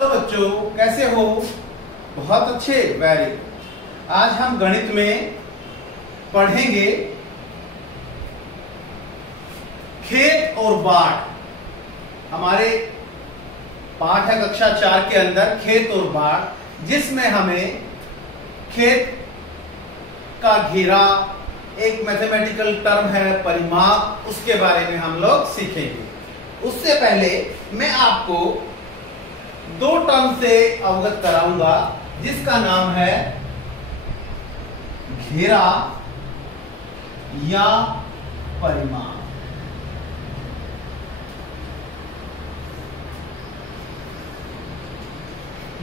तो बच्चों कैसे हो? बहुत अच्छे, वेरी। आज हम गणित में पढ़ेंगे खेत और बाढ़। हमारे पाठ है कक्षा 4 के अंदर खेत और बाढ़, जिसमें हमें खेत का घेरा, एक मैथमेटिकल टर्म है परिमाप, उसके बारे में हम लोग सीखेंगे। उससे पहले मैं आपको दो टर्म से अवगत कराऊंगा, जिसका नाम है घेरा या परिमाप।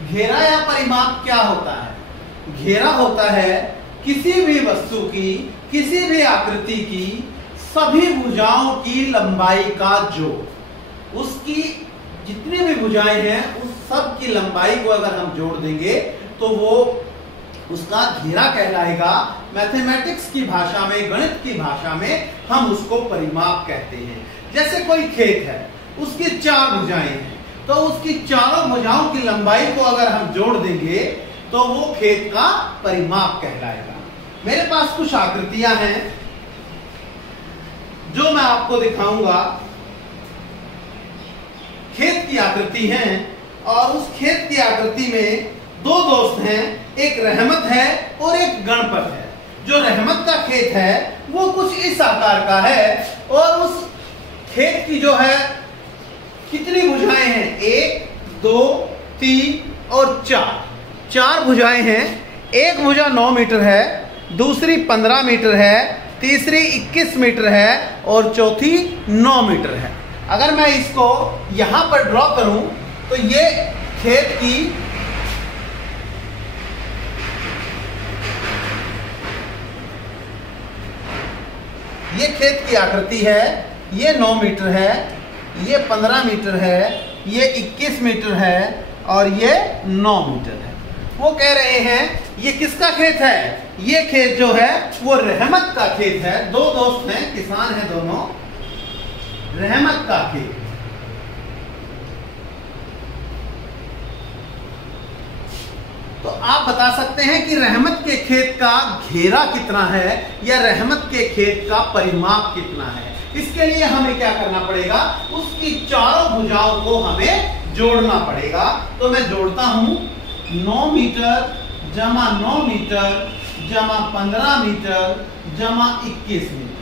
घेरा या परिमाप क्या होता है? घेरा होता है किसी भी वस्तु की, किसी भी आकृति की सभी भुजाओं की लंबाई का जोड़। उसकी जितनी भी भुजाएं हैं उस सब की लंबाई को अगर हम जोड़ देंगे तो वो उसका घेरा कहलाएगा। मैथमेटिक्स की भाषा में, गणित की भाषा में हम उसको परिमाप कहते हैं। जैसे कोई खेत है, उसकी 4 भुजाएं हैं, तो उसकी चारों भुजाओं की लंबाई को अगर हम जोड़ देंगे तो वो खेत का परिमाप कहलाएगा। मेरे पास कुछ आकृतियां हैं जो मैं आपको दिखाऊंगा। खेत की आकृति है और उस खेत की आकृति में दो दोस्त हैं, एक रहमत है और एक गणपत है। जो रहमत का खेत है वो कुछ इस आकार का है और उस खेत की जो है कितनी भुजाएं हैं? 1, 2, 3 और 4 भुजाएं हैं। एक भुजा 9 मीटर है, दूसरी 15 मीटर है, तीसरी 21 मीटर है और चौथी 9 मीटर है। अगर मैं इसको यहां पर ड्रॉ करूं तो ये खेत की आकृति है। ये 9 मीटर है, ये 15 मीटर है, ये 21 मीटर है और ये 9 मीटर है। वो कह रहे हैं ये किसका खेत है? ये खेत जो है वो रहमत का खेत है। दो दोस्त हैं, किसान हैं दोनों। रहमत का खेत। तो आप बता सकते हैं कि रहमत के खेत का घेरा कितना है या रहमत के खेत का परिमाप कितना है। इसके लिए हमें क्या करना पड़ेगा? उसकी चारों भुजाओं को हमें जोड़ना पड़ेगा। तो मैं जोड़ता हूं 9 मीटर जमा 9 मीटर जमा 15 मीटर जमा 21 मीटर।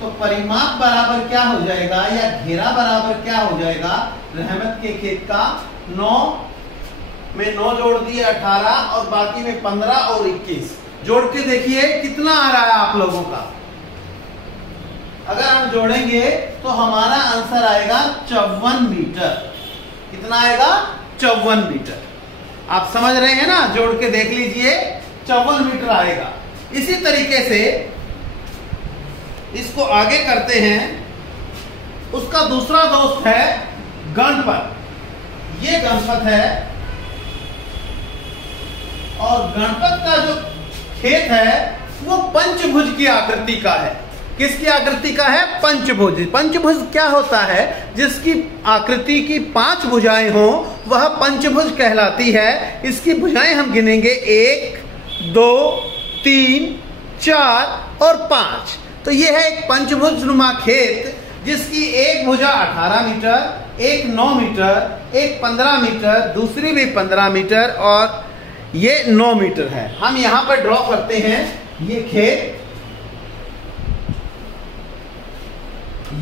तो परिमाप बराबर क्या हो जाएगा या घेरा बराबर क्या हो जाएगा? रहमत के खेत का 9 में 9 जोड़ दिए 18 और बाकी में 15 और 21 जोड़ के देखिए कितना आ रहा है आप लोगों का। अगर हम जोड़ेंगे तो हमारा आंसर आएगा 54 मीटर। कितना आएगा? 54 मीटर। आप समझ रहे हैं ना? जोड़ के देख लीजिए, 54 मीटर आएगा। इसी तरीके से इसको आगे करते हैं। उसका दूसरा दोस्त है गणपत। ये गणपत है और गणपत का जो खेत है वो पंचभुज की आकृति का है। किसकी आकृति का है? पंचभुज। पंचभुज क्या होता है? जिसकी आकृति की 5 भुजाएं हो वह पंचभुज कहलाती है। इसकी भुजाएं हम गिनेंगे 1, 2, 3, 4 और 5। तो यह है एक पंचभुज नुमा खेत जिसकी एक भुजा 18 मीटर, एक 9 मीटर, एक 15 मीटर, दूसरी भी 15 मीटर और ये 9 मीटर है। हम यहां पर ड्रॉ करते हैं ये खेत।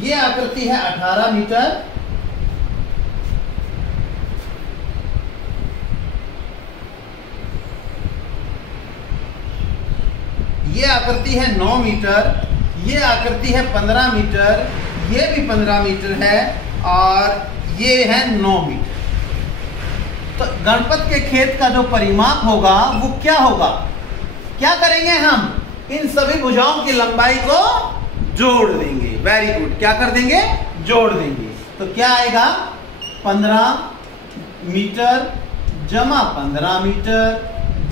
ये आकृति है 18 मीटर, ये आकृति है 9 मीटर, ये आकृति है 15 मीटर, ये भी 15 मीटर है और ये है 9 मीटर। तो गणपत के खेत का जो परिमाप होगा वो क्या होगा? क्या करेंगे हम? इन सभी भुजाओं की लंबाई को जोड़ देंगे। Very good. क्या कर देंगे? जोड़ देंगे। तो क्या आएगा? 15 मीटर जमा 15 मीटर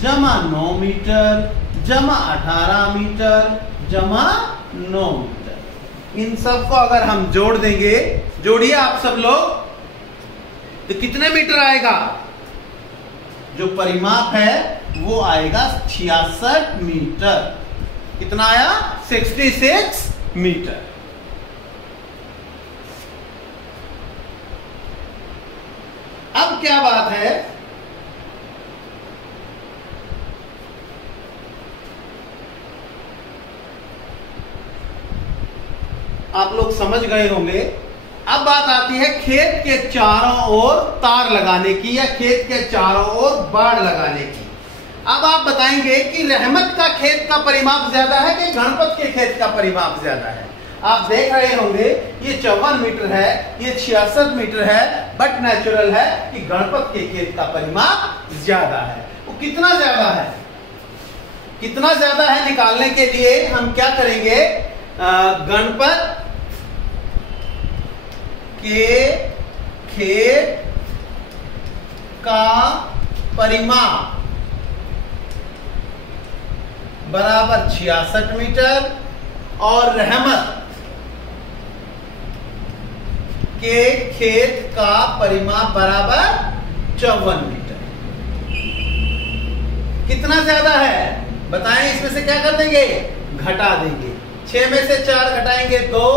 जमा 9 मीटर जमा 18 मीटर जमा 9 मीटर। इन सब को अगर हम जोड़ देंगे, जोड़िए आप सब लोग, तो कितने मीटर आएगा? जो परिमाप है वो आएगा 66 मीटर। कितना आया? 66 मीटर। अब क्या बात है, आप लोग समझ गए होंगे। अब बात आती है खेत के चारों ओर तार लगाने की या खेत के चारों ओर बाड़ लगाने की। अब आप बताएंगे कि रहमत का खेत का परिमाप ज्यादा है कि गणपत के खेत का परिमाप ज्यादा है। आप देख रहे होंगे ये 54 मीटर है, ये 66 मीटर है, बट नेचुरल है कि गणपत के खेत का परिमाप ज्यादा है। वो कितना ज्यादा है? कितना ज्यादा है निकालने के लिए हम क्या करेंगे? गणपत के खेत का परिमाप बराबर 66 मीटर और रहमत के खेत का परिमाप बराबर 54 मीटर। कितना ज्यादा है बताएं? इसमें से क्या कर देंगे? घटा देंगे। 6 में से 4 घटाएंगे 2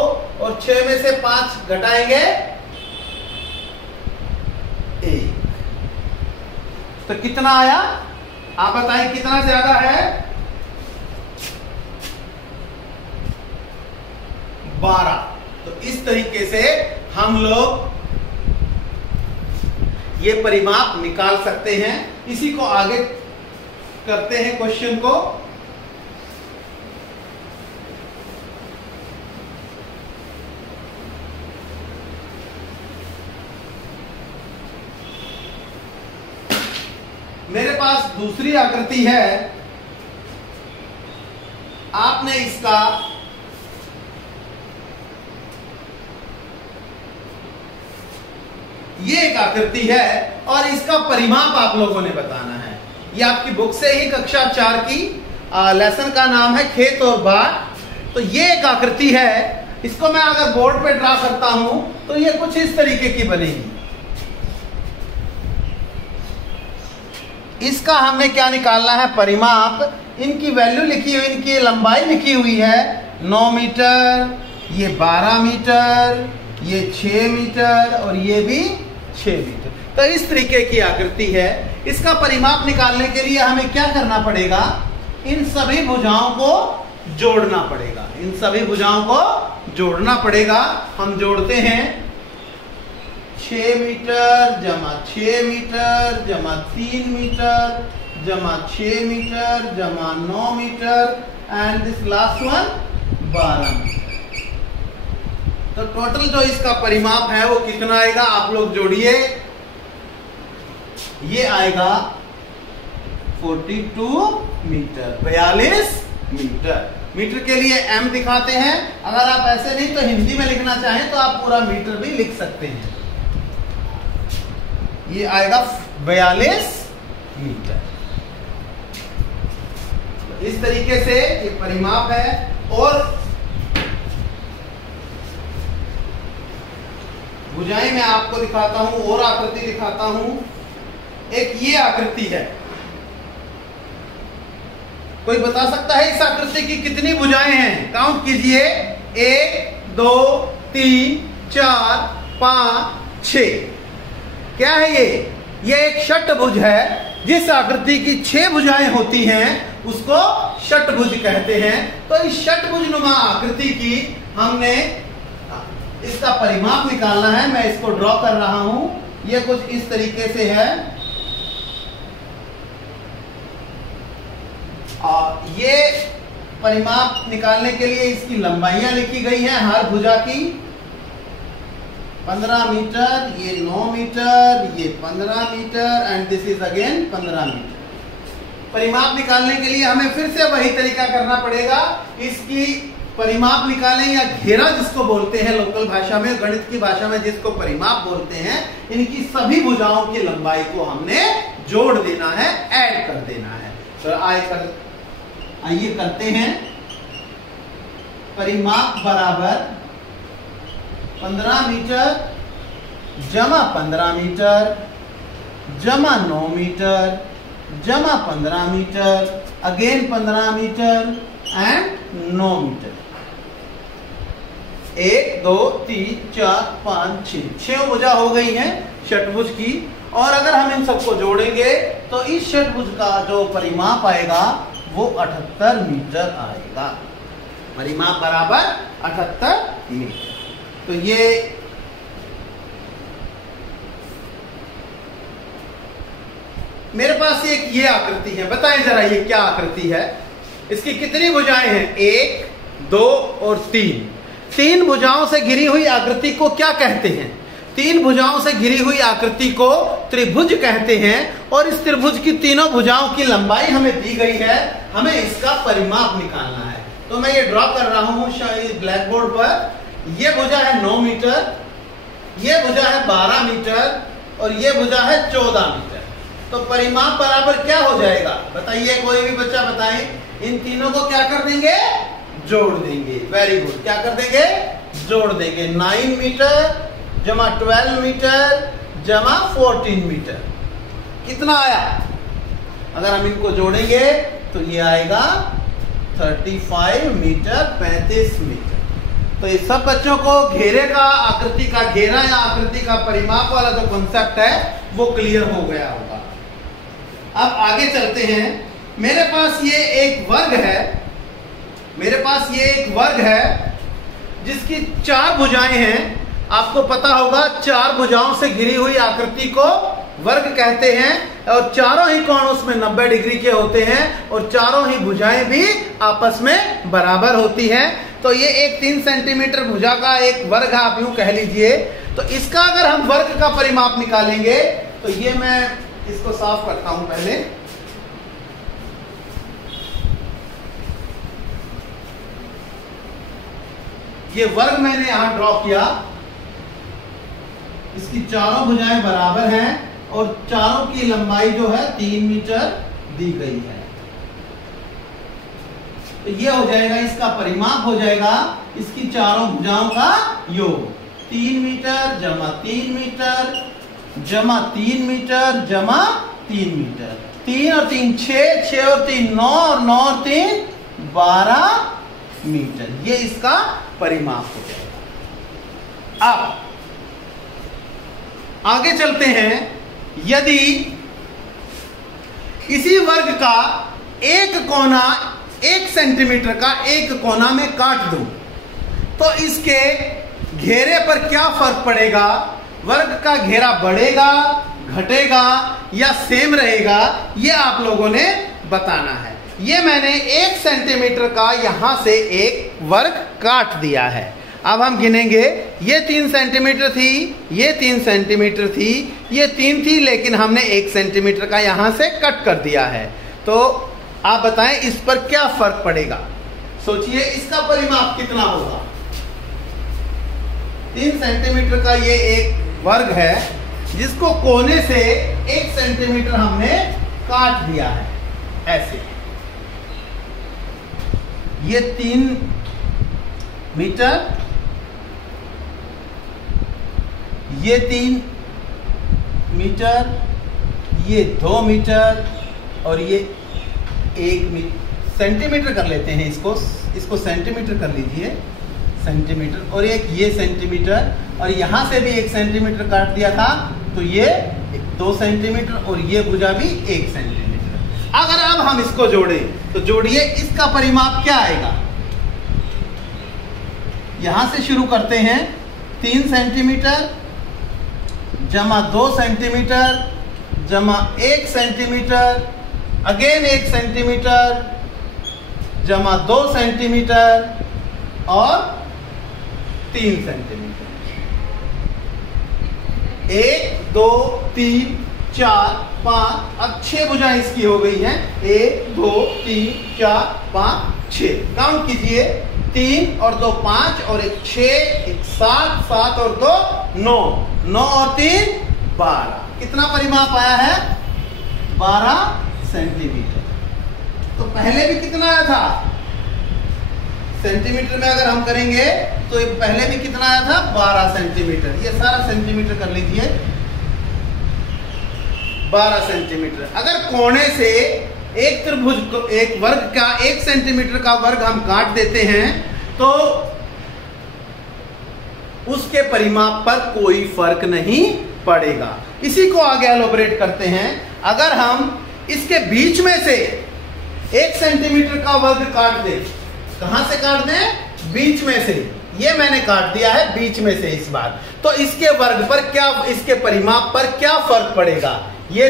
और 6 में से 5 घटाएंगे 1। तो कितना आया? आप बताएं कितना ज्यादा है? 12। तो इस तरीके से हम लोग ये परिमाप निकाल सकते हैं। इसी को आगे करते हैं क्वेश्चन को। मेरे पास दूसरी आकृति है। आपने इसका ये एक आकृति है और इसका परिमाप आप लोगों ने बताना है। ये आपकी बुक से ही कक्षा 4 की लेसन का नाम है खेत और बाड़। तो ये एक आकृति है। इसको मैं अगर बोर्ड पे ड्रा करता हूं तो ये कुछ इस तरीके की बनेगी। इसका हमें क्या निकालना है? परिमाप। इनकी वैल्यू लिखी हुई, इनकी लंबाई लिखी हुई है 9 मीटर, ये 12 मीटर, ये 6 मीटर और ये भी 6 मीटर। तो इस तरीके की आकृति है। इसका परिमाप निकालने के लिए हमें क्या करना पड़ेगा? इन सभी भुजाओं को जोड़ना पड़ेगा। इन सभी भुजाओं को जोड़ना पड़ेगा। हम जोड़ते हैं 6 मीटर जमा 6 मीटर जमा 3 मीटर जमा 6 मीटर जमा 9 metre and this last one 12 metre. तो टोटल जो इसका परिमाप है वो कितना आएगा? आप लोग जोड़िए। ये आएगा 42 मीटर, 42 मीटर। मीटर के लिए m दिखाते हैं। अगर आप ऐसे नहीं तो हिंदी में लिखना चाहें तो आप पूरा मीटर भी लिख सकते हैं। ये आएगा 42 मीटर। इस तरीके से ये परिमाप है। और भुजाएं मैं आपको दिखाता हूं और आकृति दिखाता हूं। एक ये आकृति है। कोई बता सकता है इस आकृति की कितनी भुजाएं हैं? काउंट कीजिए। 1 2 3 4 5 6। क्या है ये? ये एक षटभुज है। जिस आकृति की 6 भुजाएं होती हैं उसको षटभुज कहते हैं। तो इस षटभुज नुमा आकृति की हमने इसका परिमाप निकालना है। मैं इसको ड्रॉ कर रहा हूं। ये कुछ इस तरीके से है। ये परिमाप निकालने के लिए इसकी लंबाइयां लिखी गई हैं हर भुजा की। 15 मीटर, ये 9 मीटर, ये 15 metre and this is again 15 metre. परिमाप निकालने के लिए हमें फिर से वही तरीका करना पड़ेगा। इसकी परिमाप निकालें या घेरा जिसको बोलते हैं लोकल भाषा में, गणित की भाषा में जिसको परिमाप बोलते हैं, इनकी सभी भुजाओं की लंबाई को हमने जोड़ देना है, ऐड कर देना है। तो आइए करते हैं। परिमाप बराबर 15 मीटर जमा 15 मीटर जमा 9 मीटर जमा 15 metre again 15 metre and 9 metre. 1 2 3 4 5 6 भुजा हो गई हैं षटभुज की। और अगर हम इन सबको जोड़ेंगे तो इस षटभुज का जो परिमाप आएगा वो 78 मीटर आएगा। परिमाप बराबर 78 मीटर। तो ये मेरे पास एक ये आकृति है, बताएं जरा ये क्या आकृति है, इसकी कितनी भुजाएं हैं? 1 2 और 3। 3 भुजाओं से घिरी हुई आकृति को क्या कहते हैं? 3 भुजाओं से घिरी हुई आकृति को त्रिभुज कहते हैं। और इस त्रिभुज की तीनों भुजाओं की लंबाई हमें दी गई है, हमें इसका परिमाप निकालना है। तो मैं ये ड्रॉ कर रहा हूं ब्लैक बोर्ड पर। ये भुजा है 9 मीटर, ये भुजा है 12 मीटर और ये भुजा है 14 मीटर। तो परिमाप बराबर क्या हो जाएगा बताइए, कोई भी बच्चा बताएं। इन तीनों को क्या कर देंगे? जोड़ देंगे। वेरी गुड, क्या कर देंगे? जोड़ देंगे। 9 मीटर जमा 12 मीटर जमा 14 मीटर। कितना आया? अगर हम इनको जोड़ेंगे तो ये आएगा 35 मीटर 35 मीटर। तो इस सब बच्चों को घेरे का आकृति का घेरा या आकृति का परिमाप वाला जो कॉन्सेप्ट है वो क्लियर हो गया होगा। अब आगे चलते हैं। मेरे पास ये एक वर्ग है, मेरे पास ये एक वर्ग है जिसकी 4 भुजाएं हैं। आपको पता होगा 4 भुजाओं से घिरी हुई आकृति को वर्ग कहते हैं और चारों ही कोण उसमें 90 डिग्री के होते हैं और चारों ही भुजाएं भी आपस में बराबर होती हैं। तो ये एक 3 सेंटीमीटर भुजा का एक वर्ग आप यूं कह लीजिए। तो इसका अगर हम वर्ग का परिमाप निकालेंगे तो ये मैं इसको साफ करता हूं पहले। ये वर्ग मैंने यहां ड्रॉ किया, इसकी चारों भुजाएं बराबर हैं और चारों की लंबाई जो है 3 मीटर दी गई है। तो ये हो जाएगा, इसका परिमाप हो जाएगा इसकी चारों भुजाओं का योग। 3 मीटर जमा 3 मीटर जमा 3 मीटर जमा 3 मीटर। 3 और 3 6, 6 और 3 9 और 9 और 3 12 मीटर। ये इसका परिमाप हो जाएगा। अब आगे चलते हैं। यदि इसी वर्ग का एक कोना 1 सेंटीमीटर का एक कोना में काट दूं तो इसके घेरे पर क्या फर्क पड़ेगा? वर्ग का घेरा बढ़ेगा, घटेगा या सेम रहेगा, ये आप लोगों ने बताना है। ये मैंने 1 सेंटीमीटर का यहां से एक वर्ग काट दिया है। अब हम गिनेंगे। ये 3 सेंटीमीटर थी, ये 3 सेंटीमीटर थी, ये 3 थी, लेकिन हमने 1 सेंटीमीटर का यहां से कट कर दिया है। तो आप बताएं इस पर क्या फर्क पड़ेगा? सोचिए इसका परिमाप कितना होगा? 3 सेंटीमीटर का ये एक वर्ग है जिसको कोने से 1 सेंटीमीटर हमने काट दिया है ऐसे। ये 3 मीटर, ये 3 मीटर, ये 2 मीटर और ये 1 सेंटीमीटर कर लेते हैं। इसको सेंटीमीटर कर लीजिए, सेंटीमीटर। और एक ये सेंटीमीटर और यहां से भी 1 सेंटीमीटर काट दिया था तो ये 2 सेंटीमीटर और ये भुजा भी 1 सेंटीमीटर। अगर अब हम इसको जोड़ें तो जोड़िए, इसका परिमाप क्या आएगा? यहां से शुरू करते हैं। 3 सेंटीमीटर जमा 2 सेंटीमीटर जमा 1 सेंटीमीटर अगेन 1 सेंटीमीटर जमा 2 सेंटीमीटर और 3 सेंटीमीटर। 1 2 3 4 5। अब 6 भुजाएं इसकी हो गई हैं। 1 2 3 4 5 6। काउंट कीजिए। 3 और 2 5 और 1 6, 1 7, 7 और 2 9, 9 और 3 12। कितना परिमाप आया है? 12 सेंटीमीटर। तो पहले भी कितना आया था? सेंटीमीटर में अगर हम करेंगे तो पहले भी कितना आया था 12 सेंटीमीटर। ये सारा सेंटीमीटर कर लीजिए 12 सेंटीमीटर। अगर कोने से एक त्रिभुज एक वर्ग का 1 सेंटीमीटर का वर्ग हम काट देते हैं तो उसके परिमाप पर कोई फर्क नहीं पड़ेगा। इसी को आगे एलोबरेट करते हैं। अगर हम इसके बीच में से 1 सेंटीमीटर का वर्ग काट दें, कहां से काट दें? बीच में से। ये मैंने काट दिया है बीच में से इस बार, तो इसके वर्ग पर क्या, इसके परिमाप पर क्या फर्क पड़ेगा? ये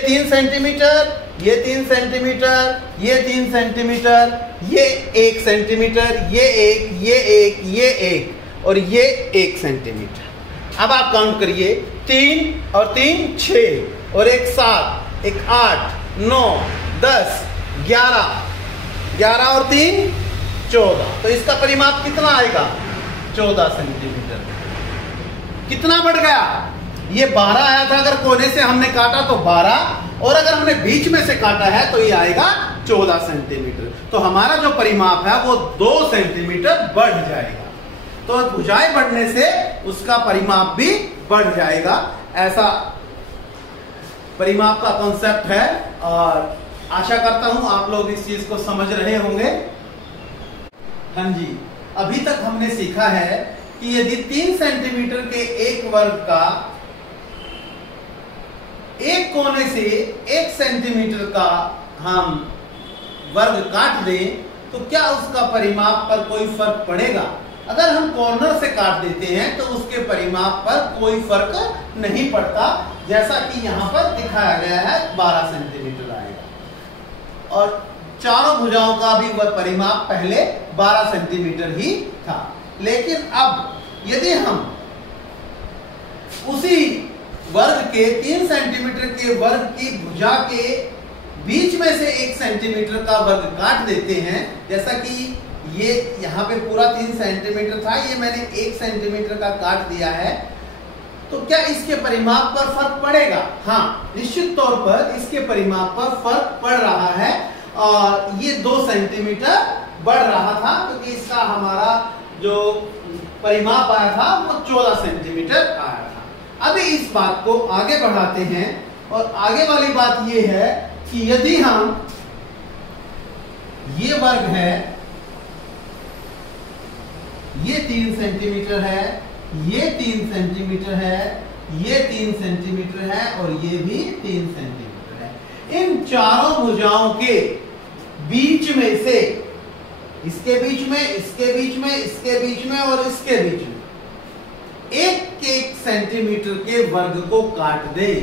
3 सेंटीमीटर, ये 3 सेंटीमीटर, ये 3 सेंटीमीटर, ये 1 सेंटीमीटर, ये 1, ये 1, ये 1 और ये 1 सेंटीमीटर। अब आप काउंट करिए, 3 और 3 6 और 1 7, 1 8, 9 10 11, 11 और 3 14। तो इसका परिमाप कितना आएगा? 14 सेंटीमीटर। कितना बढ़ गया? ये 12 आया था अगर कोने से हमने काटा तो 12, और अगर हमने बीच में से काटा है तो ये आएगा 14 सेंटीमीटर। तो हमारा जो परिमाप है वो 2 सेंटीमीटर बढ़ जाएगा। तो भुजाएं बढ़ने से उसका परिमाप भी बढ़ जाएगा। ऐसा परिमाप का कॉन्सेप्ट है और आशा करता हूं आप लोग इस चीज को समझ रहे होंगे। हाँ जी, अभी तक हमने सीखा है कि यदि 3 सेंटीमीटर के एक वर्ग का एक कोने से 1 सेंटीमीटर का हम वर्ग काट दें तो क्या उसका परिमाप पर कोई फर्क पड़ेगा? अगर हम कॉर्नर से काट देते हैं तो उसके परिमाप पर कोई फर्क नहीं पड़ता, जैसा कि यहां पर दिखाया गया है 12 सेंटीमीटर आएगा। और चारों भुजाओं का भी वह परिमाप पहले 12 सेंटीमीटर ही था। लेकिन अब यदि हम उसी वर्ग के 3 सेंटीमीटर के वर्ग की भुजा के बीच में से 1 सेंटीमीटर का वर्ग काट देते हैं, जैसा कि ये यहाँ पे पूरा 3 सेंटीमीटर था, ये मैंने 1 सेंटीमीटर का काट दिया है, तो क्या इसके परिमाप पर फर्क पड़ेगा? हाँ, निश्चित तौर पर इसके परिमाप पर फर्क पड़ रहा है। और ये 2 सेंटीमीटर बढ़ रहा था क्योंकि इसका हमारा जो परिमाप आया था वो 14 सेंटीमीटर आया था। अभी इस बात को आगे बढ़ाते हैं और आगे वाली बात ये है कि यदि हम ये वर्ग है, ये 3 सेंटीमीटर है, ये 3 सेंटीमीटर है, ये 3 सेंटीमीटर है और ये भी 3 सेंटीमीटर है। इन चारों भुजाओं के बीच में से इसके बीच में, इसके बीच में, इसके बीच में और इसके बीच में 1 सेंटीमीटर के वर्ग को काट दे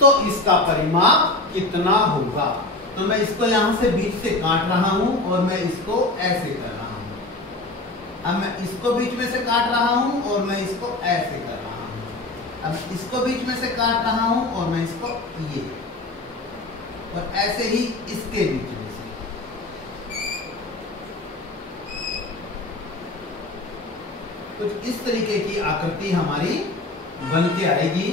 तो इसका परिमाप कितना होगा? तो मैं इसको यहां से बीच से काट रहा हूं और मैं इसको ऐसे कर रहा हूं। अब मैं इसको बीच में से काट रहा हूं और मैं इसको ऐसे कर रहा हूं। अब इसको बीच में से काट रहा हूं और मैं इसको ये, और ऐसे ही इसके बीच में से। कुछ इस तरीके की आकृति हमारी बन के आएगी।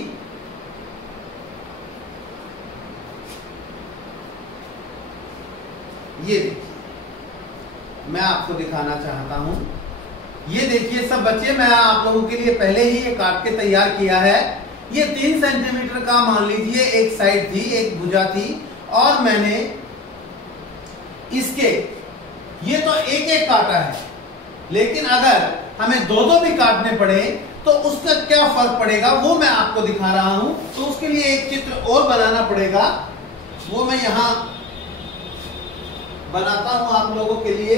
ये देखिए, मैं आपको दिखाना चाहता हूं। ये देखिए सब बच्चे, मैं आप लोगों के लिए पहले ही ये काट के तैयार किया है। ये 3 सेंटीमीटर का मान लीजिए एक साइड थी, एक भुजा थी, और मैंने इसके ये तो एक काटा है, लेकिन अगर हमें 2 भी काटने पड़े तो उसका क्या फर्क पड़ेगा वो मैं आपको दिखा रहा हूं। तो उसके लिए एक चित्र और बनाना पड़ेगा, वो मैं यहां बनाता हूं आप लोगों के लिए।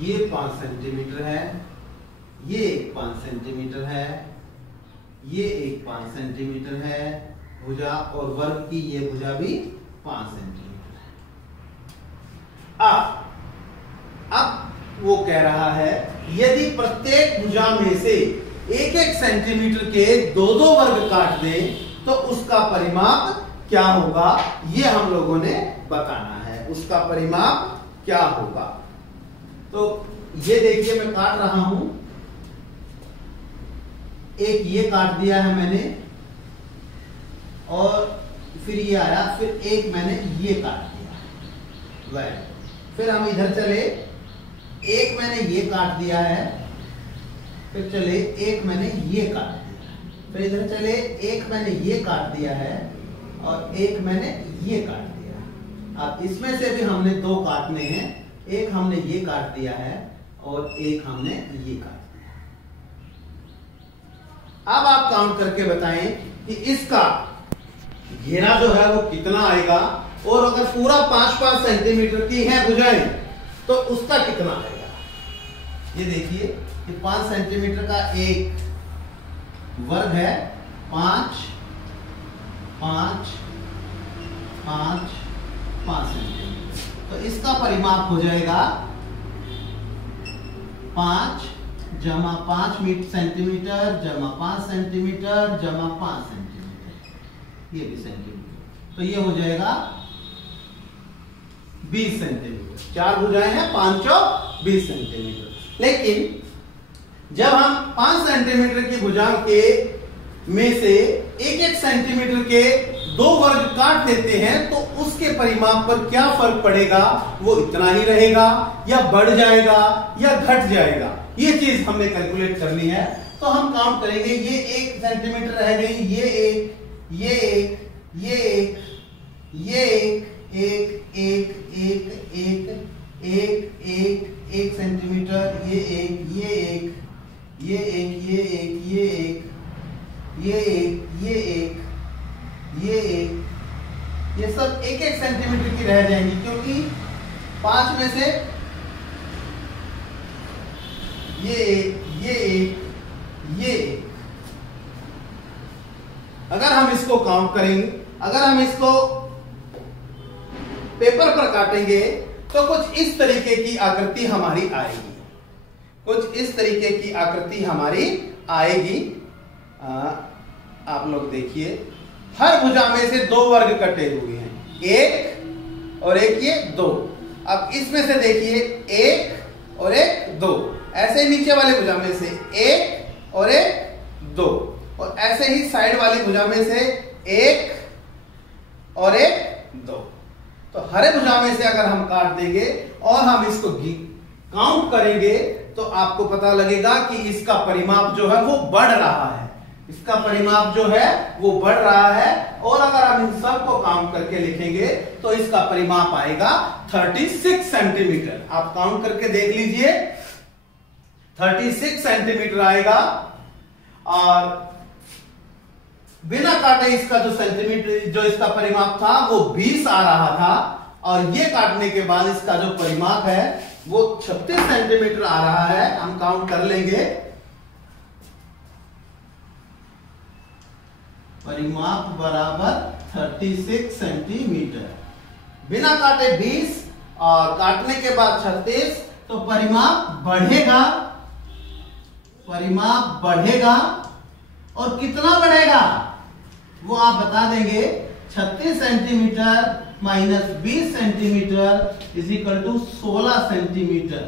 ये 5 सेंटीमीटर है, ये एक 5 सेंटीमीटर है, ये एक 5 सेंटीमीटर है भुजा, और वर्ग की ये भुजा भी 5 सेंटीमीटर है। अब वो कह रहा है यदि प्रत्येक भुजा में से 1 सेंटीमीटर के 2 वर्ग काट दें तो उसका परिमाप क्या होगा ये हम लोगों ने बताना है, उसका परिमाप क्या होगा। तो ये देखिए मैं काट रहा हूं, एक ये काट दिया है मैंने और फिर ये आया, फिर एक मैंने ये काट दिया वह। फिर हम इधर चले, एक मैंने ये काट दिया है, फिर चले एक मैंने ये काट दिया, फिर इधर चले एक मैंने ये काट दिया है और एक मैंने ये काट दिया। अब इसमें से भी हमने दो काटने हैं, एक हमने ये काट दिया है और एक हमने ये काट दिया। अब आप काउंट करके बताएं कि इसका घेरा जो है वो कितना आएगा, और अगर पूरा 5-5 सेंटीमीटर की है भुजाएं तो उसका कितना आएगा। ये देखिए कि 5 सेंटीमीटर का एक वर्ग है, 5 5 5 5 सेंटीमीटर, तो इसका परिमाप हो जाएगा 5 जमा 5 सेंटीमीटर जमा 5 सेंटीमीटर जमा 5 सेंटीमीटर, ये भी सेंटीमीटर, तो ये हो जाएगा 20 सेंटीमीटर। 4 भुजाएं हैं, 5 और 20 सेंटीमीटर। लेकिन जब हम 5 सेंटीमीटर की भुजाओं के में से 1-1 सेंटीमीटर के 2 वर्ग काट देते हैं तो उसके परिमाप पर क्या फर्क पड़ेगा, वो इतना ही रहेगा या बढ़ जाएगा या घट जाएगा, ये चीज हमें कैलकुलेट करनी है। तो हम काउंट करेंगे, ये 1 सेंटीमीटर रह गई, ये एक, ये एक, ये एक, ये एक, एक एक एक एक एक एक 1 सेंटीमीटर, ये एक, ये एक, ये एक, ये एक, ये एक, ये एक, ये एक, ये एक, ये सब 1-1 सेंटीमीटर की रह जाएंगी, क्योंकि 5 में से ये एक, ये एक, ये एक। अगर हम इसको काउंट करेंगे, अगर हम इसको पेपर पर काटेंगे तो कुछ इस तरीके की आकृति हमारी आएगी, कुछ इस तरीके की आकृति हमारी आएगी। आप लोग देखिए, हर भुजा में से 2 वर्ग कटे हुए हैं, एक और एक, ये 2। अब इसमें से देखिए 1 और 1 2, ऐसे नीचे वाले भुजा में से 1 और 1 2, और ऐसे ही साइड वाली भुजा में से 1 और 1 2। तो हर भुजा में से अगर हम काट देंगे और हम इसको काउंट करेंगे तो आपको पता लगेगा कि इसका परिमाप जो है वो बढ़ रहा है, इसका परिमाप जो है वो बढ़ रहा है। और अगर हम इन सब को काउंट करके लिखेंगे तो इसका परिमाप आएगा 36 सेंटीमीटर। आप काउंट करके देख लीजिए, 36 सेंटीमीटर आएगा। और बिना काटे इसका जो सेंटीमीटर, जो इसका परिमाप था वो 20 आ रहा था, और ये काटने के बाद इसका जो परिमाप है वो 36 सेंटीमीटर आ रहा है। हम काउंट कर लेंगे, परिमाप बराबर 36 सेंटीमीटर, बिना काटे 20 और काटने के बाद 36, तो परिमाप बढ़ेगा, परिमाप बढ़ेगा। और कितना बढ़ेगा वो आप बता देंगे, 36 centimetre minus 20 centimetre is equal to 16 centimetre.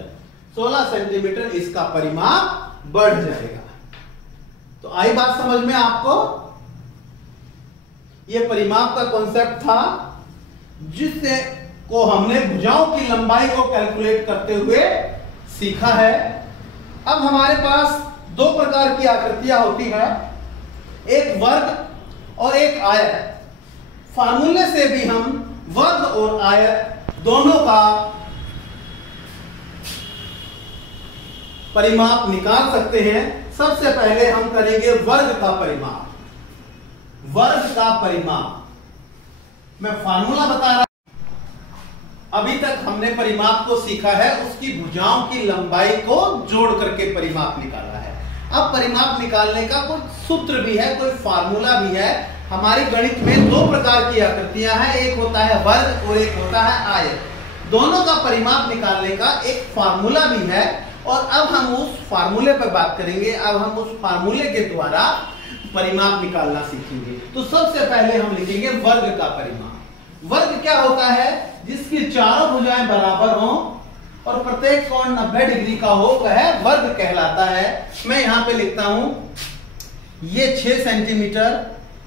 16 centimetre इसका परिमाप बढ़ जाएगा। तो आई बात समझ में आपको? यह परिमाप का कॉन्सेप्ट था जिससे को हमने भुजाओं की लंबाई को कैलकुलेट करते हुए सीखा है। अब हमारे पास 2 प्रकार की आकृतियां होती हैं, एक वर्ग और एक आयत। फार्मूले से भी हम वर्ग और आयत दोनों का परिमाप निकाल सकते हैं। सबसे पहले हम करेंगे वर्ग का परिमाप। वर्ग का परिमाप मैं फार्मूला बता रहा हूं। अभी तक हमने परिमाप को सीखा है, उसकी भुजाओं की लंबाई को जोड़ करके परिमाप निकाला है। अब परिमाप निकालने का कोई सूत्र भी है, कोई फार्मूला भी है। हमारी गणित में 2 प्रकार की आकृतियां हैं, एक होता है वर्ग और एक होता है आयत। दोनों का परिमाप निकालने का एक फार्मूला भी है, और अब हम उस फार्मूले पर बात करेंगे। अब हम उस फार्मूले के द्वारा परिमाप निकालना सीखेंगे। तो सबसे पहले हम लिखेंगे वर्ग का परिमाप। वर्ग क्या होता है? जिसकी चारों भुजाएं बराबर हों और प्रत्येक कोण 90 डिग्री का हो, वह वर्ग कहलाता है। मैं यहां पे लिखता हूं, ये 6 सेंटीमीटर,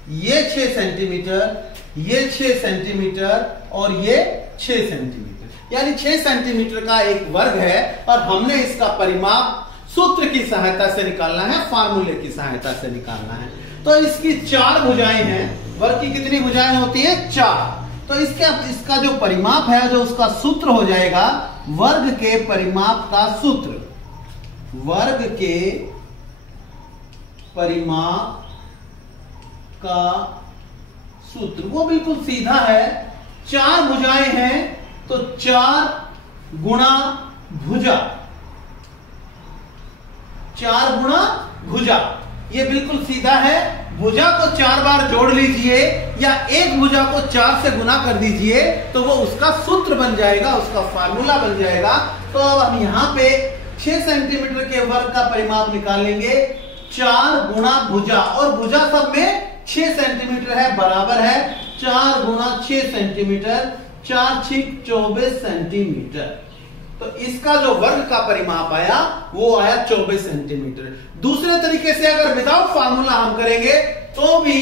ये 6 सेंटीमीटर, ये 6 सेंटीमीटर और ये 6 सेंटीमीटर, यानी 6 सेंटीमीटर का एक वर्ग है और हमने इसका परिमाप सूत्र की सहायता से निकालना है, फार्मूले की सहायता से निकालना है। तो इसकी 4 भुजाएं हैं। वर्ग की कितनी भुजाएं होती है? 4। तो इसका जो परिमाप है, जो उसका सूत्र हो जाएगा, वर्ग के परिमाप का सूत्र, वर्ग के परिमाप का सूत्र वो बिल्कुल सीधा है। 4 भुजाएं हैं तो 4 गुणा भुजा, 4 गुणा भुजा, ये बिल्कुल सीधा है। भुजा को 4 बार जोड़ लीजिए या एक भुजा को 4 से गुना कर दीजिए तो वो उसका सूत्र बन जाएगा, उसका फार्मूला बन जाएगा। तो अब हम यहां पे 6 सेंटीमीटर के वर्ग का परिमाप निकालेंगे। 4 गुणा भुजा, और भुजा सब में 6 सेंटीमीटर है, बराबर है 4 गुणा 6 सेंटीमीटर, 4 6 24 सेंटीमीटर। तो इसका जो वर्ग का परिमाप आया वो आया 24 सेंटीमीटर। दूसरे तरीके से अगर विदाउट फार्मूला हम करेंगे तो भी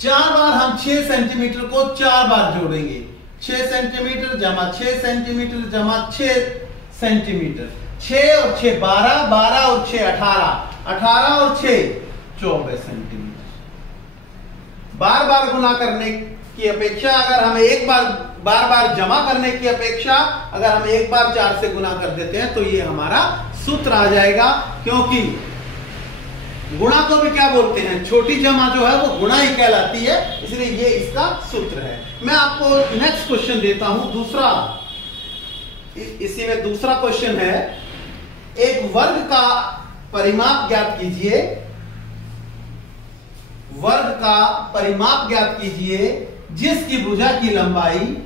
4 बार हम 6 सेंटीमीटर को 4 बार जोड़ेंगे। 6 सेंटीमीटर जमा 6 सेंटीमीटर जमा 6 सेंटीमीटर, 6 और 6 12, 12 और 6 18, 18 और 6 24 सेंटीमीटर। बार बार गुना करने की अपेक्षा अगर हमें एक बार बार जमा करने की अपेक्षा अगर हम एक बार 4 से गुना कर देते हैं तो ये हमारा सूत्र आ जाएगा। क्योंकि गुणा को भी क्या बोलते हैं? छोटी जमा जो है वो गुणा ही कहलाती है, इसलिए ये इसका सूत्र है। मैं आपको नेक्स्ट क्वेश्चन देता हूं, दूसरा, इसी में दूसरा क्वेश्चन है। एक वर्ग का परिमाप ज्ञात कीजिए, वर्ग का परिमाप ज्ञात कीजिए जिसकी भुजा की लंबाई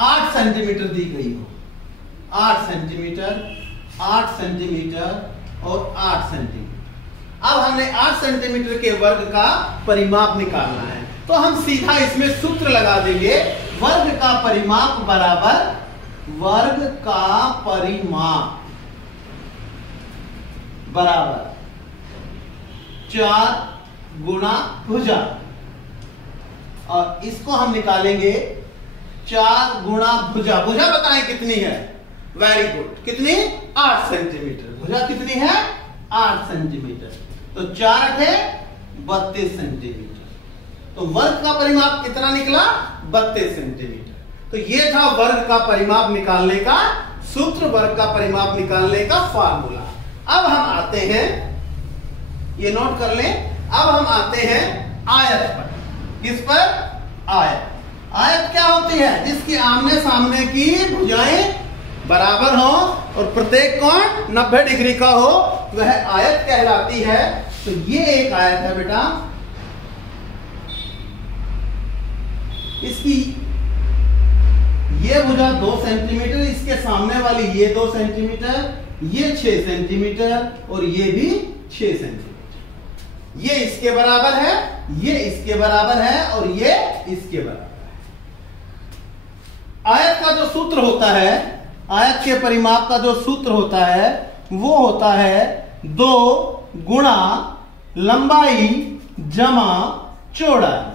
8 सेंटीमीटर दी गई हो। 8 सेंटीमीटर, 8 सेंटीमीटर और 8 सेंटीमीटर। अब हमने 8 सेंटीमीटर के वर्ग का परिमाप निकालना है, तो हम सीधा इसमें सूत्र लगा देंगे। वर्ग का परिमाप बराबर वर्ग का परिमाप बराबर 4 गुणा भुजा, और इसको हम निकालेंगे 4 गुणा भुजा। भुजा बताएं कितनी है? वेरी गुड, कितनी? 8 सेंटीमीटर। भुजा कितनी है? 8 सेंटीमीटर। तो 4 8 32 सेंटीमीटर। तो वर्ग का परिमाप कितना निकला? 32 सेंटीमीटर। तो ये था वर्ग का परिमाप निकालने का सूत्र, वर्ग का परिमाप निकालने का फार्मूला। अब हम आते हैं, ये नोट कर लें, अब हम आते हैं आयत पर। किस पर? आयत। आयत क्या होती है? जिसकी आमने सामने की भुजाएं बराबर हो और प्रत्येक कोण 90 डिग्री का हो, वह आयत कहलाती है। तो ये एक आयत है बेटा, इसकी ये भुजा 2 सेंटीमीटर, इसके सामने वाली ये 2 सेंटीमीटर, ये 6 सेंटीमीटर और ये भी 6 सेंटीमीटर। ये इसके बराबर है, ये इसके बराबर है और ये इसके बराबर है। आयत का जो सूत्र होता है, आयत के परिमाप का जो सूत्र होता है वो होता है 2 गुणा लंबाई जमा चौड़ाई।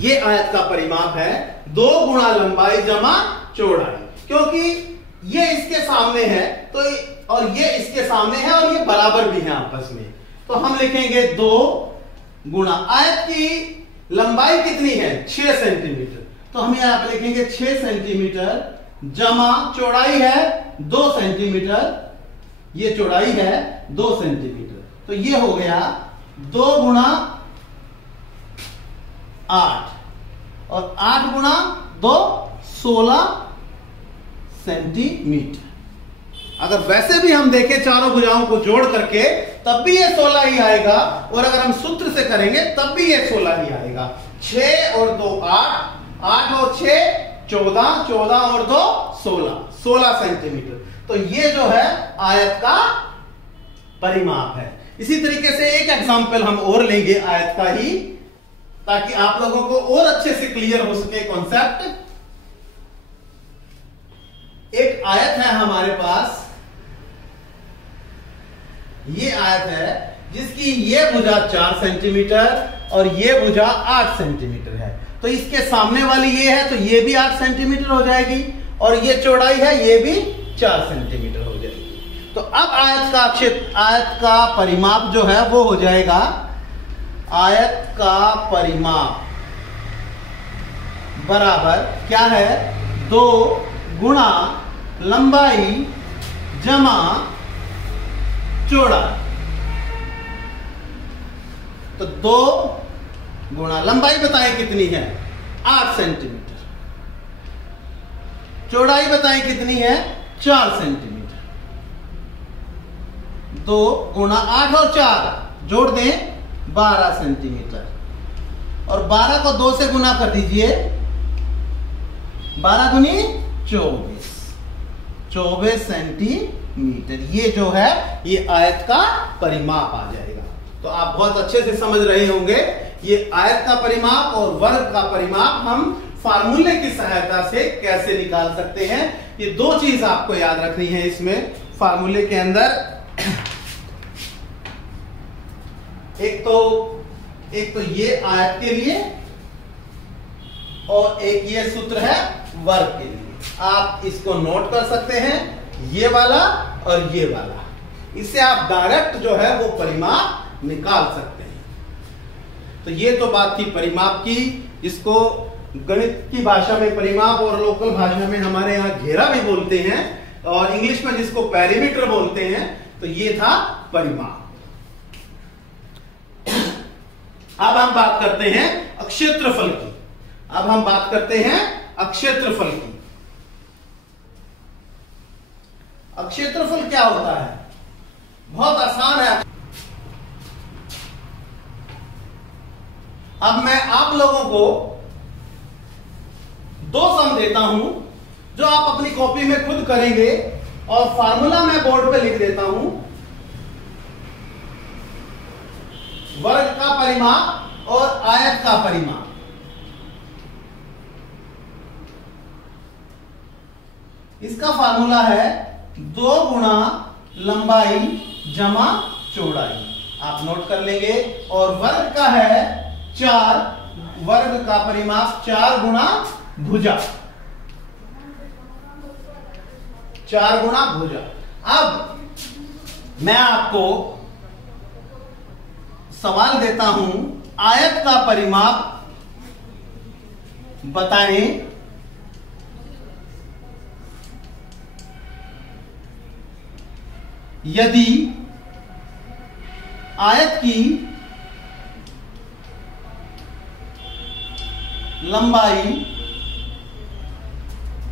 ये आयत का परिमाप है 2 गुणा लंबाई जमा चौड़ाई। क्योंकि ये इसके सामने है तो और ये इसके सामने है और ये बराबर भी है आपस में, तो हम लिखेंगे 2 गुणा, आयत की लंबाई कितनी है? 6 सेंटीमीटर, तो हम यहां पर लिखेंगे 6 सेंटीमीटर जमा चौड़ाई है 2 सेंटीमीटर, ये चौड़ाई है 2 सेंटीमीटर। तो ये हो गया 2 गुणा 8 और 8 गुणा 2 16 सेंटीमीटर। अगर वैसे भी हम देखें चारों भुजाओं को जोड़ करके तब भी ये 16 ही आएगा, और अगर हम सूत्र से करेंगे तब भी ये 16 ही आएगा। 6 और 2 8, 8 और 6 14, 14 और 2 16, 16 सेंटीमीटर। तो ये जो है आयत का परिमाप है। इसी तरीके से एक एग्जांपल हम और लेंगे आयत का ही, ताकि आप लोगों को और अच्छे से क्लियर हो सके कॉन्सेप्ट। एक आयत है हमारे पास, ये आयत है जिसकी ये भुजा 4 सेंटीमीटर और ये भुजा 8 सेंटीमीटर है। तो इसके सामने वाली ये है तो ये भी 8 सेंटीमीटर हो जाएगी, और ये चौड़ाई है ये भी 4 सेंटीमीटर हो जाएगी। तो अब आयत का परिमाप जो है वो हो जाएगा, आयत का परिमाप बराबर क्या है, 2 गुणा लंबाई जमा चौड़ाई। तो 2 गुणा लंबाई बताएं कितनी है, 8 सेंटीमीटर, चौड़ाई बताएं कितनी है, 4 सेंटीमीटर। 2 गुणा 8 और 4 जोड़ दें 12 सेंटीमीटर, और 12 को 2 से गुना कर दीजिए, 12 गुनी 24 सेंटीमीटर। ये जो है ये आयत का परिमाप आ जाएगा। तो आप बहुत अच्छे से समझ रहे होंगे ये आयत का परिमाप और वर्ग का परिमाप हम फार्मूले की सहायता से कैसे निकाल सकते हैं। ये 2 चीज आपको याद रखनी है इसमें फार्मूले के अंदर। एक तो ये आयत के लिए, और एक ये सूत्र है वर्ग के लिए। आप इसको नोट कर सकते हैं, ये वाला और ये वाला। इससे आप डायरेक्ट जो है वो परिमाप निकाल सकते हैं। तो ये तो बात थी परिमाप की, जिसको गणित की भाषा में परिमाप और लोकल भाषा में हमारे यहाँ घेरा भी बोलते हैं, और इंग्लिश में जिसको पेरीमीटर बोलते हैं। तो ये था परिमाप। अब हम बात करते हैं क्षेत्रफल की। अब हम बात करते हैं क्षेत्रफल की। क्षेत्रफल क्या होता है, बहुत आसान है। अब मैं आप लोगों को 2 सम देता हूं, जो आप अपनी कॉपी में खुद करेंगे, और फार्मूला मैं बोर्ड पे लिख देता हूं। वर्ग का परिमाप और आयत का परिमाप। इसका फार्मूला है 2 गुणा लंबाई जमा चौड़ाई। आप नोट कर लेंगे। और वर्ग का है 4, वर्ग का परिमाप 4 गुणा भुजा, 4 गुणा भुजा। अब मैं आपको सवाल देता हूं, आयत का परिमाप बताएं। यदि आयत की लंबाई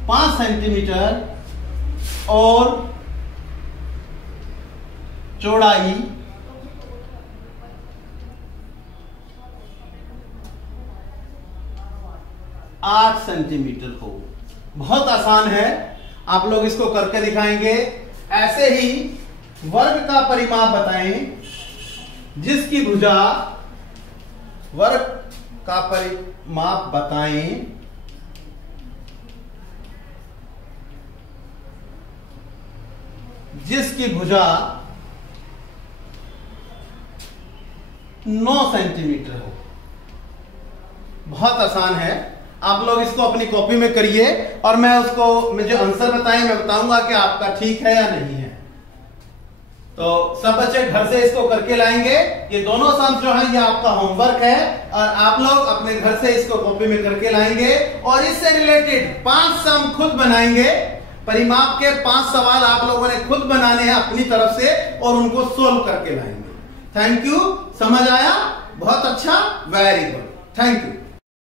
5 सेंटीमीटर और चौड़ाई 8 सेंटीमीटर हो। बहुत आसान है, आप लोग इसको करके दिखाएंगे। ऐसे ही वर्ग का परिमाप बताएं, जिसकी भुजा, वर्ग का परिमाप बताएं जिसकी भुजा 9 सेंटीमीटर हो। बहुत आसान है, आप लोग इसको अपनी कॉपी में करिए, और मैं उसको मुझे आंसर बताएं, मैं बताऊंगा कि आपका ठीक है या नहीं है। तो सब बच्चे घर से इसको करके लाएंगे। ये दोनों सम जो है ये आपका होमवर्क है, और आप लोग अपने घर से इसको कॉपी में करके लाएंगे, और इससे रिलेटेड 5 सम खुद बनाएंगे। परिमाप के 5 सवाल आप लोगों ने खुद बनाने हैं अपनी तरफ से, और उनको सोल्व करके लाएंगे। Thank you. समझ आया? बहुत अच्छा, वेरी गुड, थैंक यू।